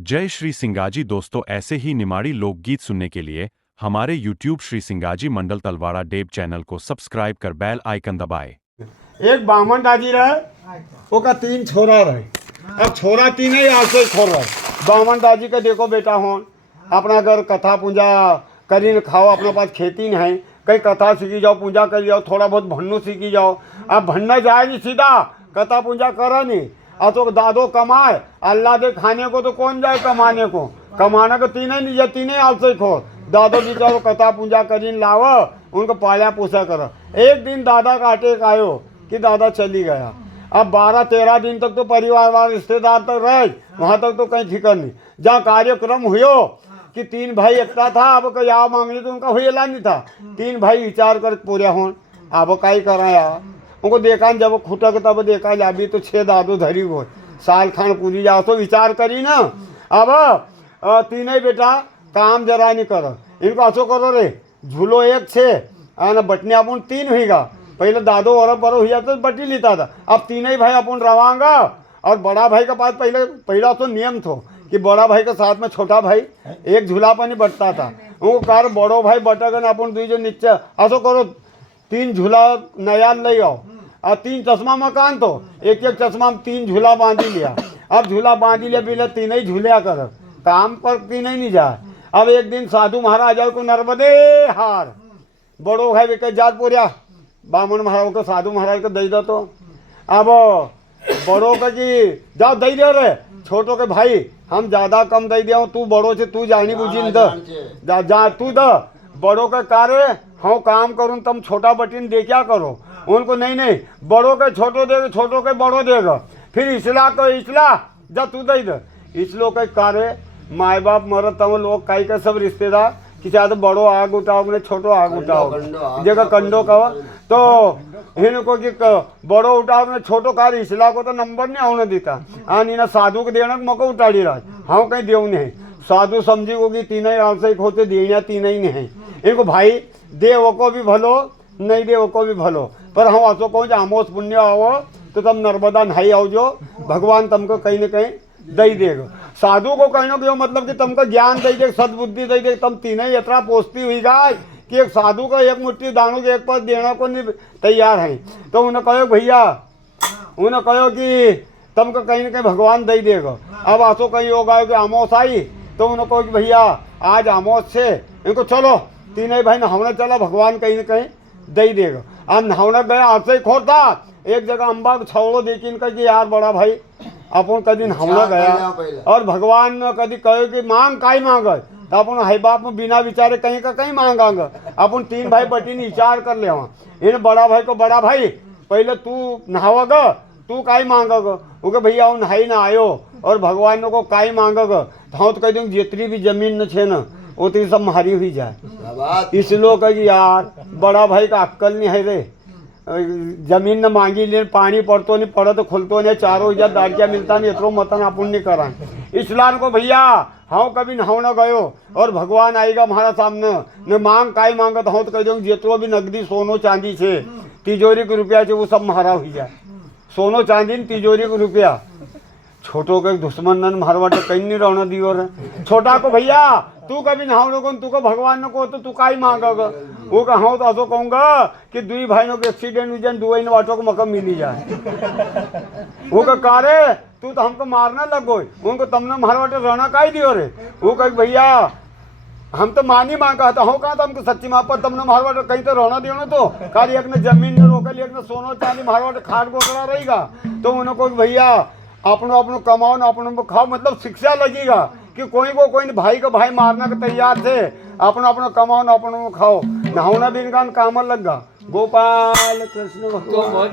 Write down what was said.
जय श्री सिंगाजी दोस्तों, ऐसे ही निमाड़ी लोकगीत सुनने के लिए हमारे YouTube श्री सिंगाजी मंडल तलवाड़ा डेब चैनल को सब्सक्राइब कर बेल आइकन दबाए। एक बामन दादी रहे, ओका 3 छोरा रहे। अब छोरा तीन ही आसे खोर रहे। बामन दादी का देखो बेटा हो, अपना घर कथा पूजा करी न खाओ, अपना पास खेती नहीं है, कहीं कथा सीखी जाओ, पूजा कर जाओ, थोड़ा बहुत भन्नू सीखी जाओ। अब भन्ना जाए नहीं, सीधा कथा पूजा करा नहीं। अब तो दादो कमाए, अल्लाह दे खाने को तो कौन जाए कमाने को, कमाना को तीन ही नहीं जाए, तीन ही आलसे खो। दादो बिचारो कथा पूजा करी लाव, उनको पाला पोसा करो। एक दिन दादा का अटैक आयो कि दादा चली गया। अब 12-13 दिन तक तो परिवार वाले रिश्तेदार तक रहे, वहाँ तक तो कहीं ठिकान नहीं। जहाँ कार्यक्रम हुयो कि 3 भाई एकता था, अब कहीं आ मांगने तो उनका हुएला नहीं था। 3 भाई विचार कर पूरे हों, अब कहीं करा यार उनको देखा जब खुटक तब देखा अभी तो 6 दादू धरी हो, साल खान पूरी जाओ तो विचार करी ना। अब तीन बेटा काम जरा नहीं करो, इनको असो करो रे, झूलो एक छे ना बटने अपन 3 हुईगा। पहले दादो और बड़ो हुआ तो बटी लेता था, अब 3 भाई अपन रवांगा। और बड़ा भाई का पास पहला तो नियम थो कि बड़ा भाई के साथ में छोटा भाई एक झूला पर नहीं बटता था। वो कार बड़ो भाई बटगन अपन दुई जो नीचे असो करो, 3 झूला नया ले आओ और 3 चश्मा मकान तो एक चश्मा में 3 झूला बांधी लिया। अब झूला बांधी लिया बिना 3 ही झूलिया कर, काम पर 3 ही नहीं जाए। अब एक दिन साधु महाराज को नर्मदे हार बड़ो भाई बेटे जात पोरिया बामन महाराज को साधु महाराज को दे दो। तो अब बड़ों का कि जाओ दे दे रे, छोटों के भाई हम ज्यादा कम दे दिया, तू बड़ों से तू जानी बुझी जा तू द बड़ों का कार्य हाँ काम करूँ, तुम छोटा बटिन दे क्या करो उनको। नहीं बड़ों के छोटो देगा, छोटों के बड़ो देगा, फिर इसला को इसला जा तू दे दे। इसलो के कार्य माए बाप मरत तब लोग कई के सब रिश्तेदार कि चाहे तो बड़ो आग उठाओ ने छोटो आग उठाओ जगह कंडो कहो तो इनको कि बड़ो उठाओ ने छोटो कार्य इसला को तो नंबर नहीं आने देता। आनी ना साधु को देने मौका उठाड़ी रहा, हाँ कहीं देव नहीं। साधु समझी होगी 3 ही आंसर होते देनिया 3 ही नहीं। इनको भाई दे वो को भी भलो, नहीं दे वो को भी भलो, पर हम असो कहो आमोस पुण्य आओ तो तुम नर्मदा नहाई आओ, जो भगवान तुमको कहीं न कहीं दे देगा। साधु को कहने को मतलब कि तुमको ज्ञान दे दे, सद्बुद्धि दे दे, तुम 3 ही यात्रा पोषती हुई गाय कि एक साधु को एक मुट्ठी दानों के एक पद देने को नहीं तैयार है। तो उन्हें कहो भैया, उन्हें कहो कि तुमको कहीं न कहीं भगवान दे देगा। अब आसो कहीं होगा कि आमोस आई तो उन्हें कहो कि भैया आज आमोस से इनको चलो 3 भाई नहावने चला, भगवान कहीं न कहीं दे देगा। अब नहावने गया आपसे ही खोता एक जगह अम्बा छवड़ो देखी इनका कि यार बड़ा भाई अपन कदी नहावने गया और भगवान ने कदी कहो कि मांग काई मांग, तो अपन हाई बाप में बिना विचारे कहीं का कहीं मांगांगे। अपन 3 भाई बटी विचार कर ले। इन बड़ा भाई को बड़ा भाई पहले तू नहावगा, तू काई मांगगा, वो भैया वो नहाई ना आयो और भगवान को काई मांगगा, तो कह दूँ जितनी भी जमीन न छे न उतनी सब मारी हुई जाए। इसलिए कही यार बड़ा भाई का अक्कल नहीं है रे, जमीन न मांगी ले, पानी पड़तो नहीं पड़ो तो खुलतो नहीं, 4,000 दाड़िया मिलता नहीं, इतरो मतन अपन नहीं करा। इसलान को भैया हाँ कभी नहावना गयो और भगवान आएगा हमारा सामने न मांग काई मांगत हूँ तो कह दूँ जितरो भी नकदी सोनो चांदी छे तिजोरी के रुपया छे वो सब मारा हुई जाए। सोनो चांदी तिजोरी के रुपया, छोटो के दुश्मन न मारवा तो कहीं नहीं रहना दियो रे। छोटा को भैया तू कभी नहावने को, तू को भगवान को तो तू काई मांगेगा, वो कहा तो असो कहूँगा कि 2 भाइयों के एक्सीडेंट हुई जाए, 2 वाटों को मकम मिली जाए। वो का कार्य तू तो हमको मारना लगो, उनको तुमने मारवाटे रहना काई दियो रे। वो कह भैया हम तो मानी मांगा था, हो कहा था हमको सच्ची माँ पर तुमने मारवाटे कहीं तो रहना दियो ना। तो कार्य एक ने जमीन ने रोके, एक ने सोनो चांदी मारवाटे खाट गोकड़ा रहेगा। तो उनको भैया अपनो कमाओ ना अपनो खाओ, मतलब शिक्षा लगेगा कि कोई को कोई भाई को भाई मारना के तैयार थे, अपनो कमाओ ना अपनो खाओ, नहावना भी इनका काम लगा। गोपाल कृष्ण भगवान।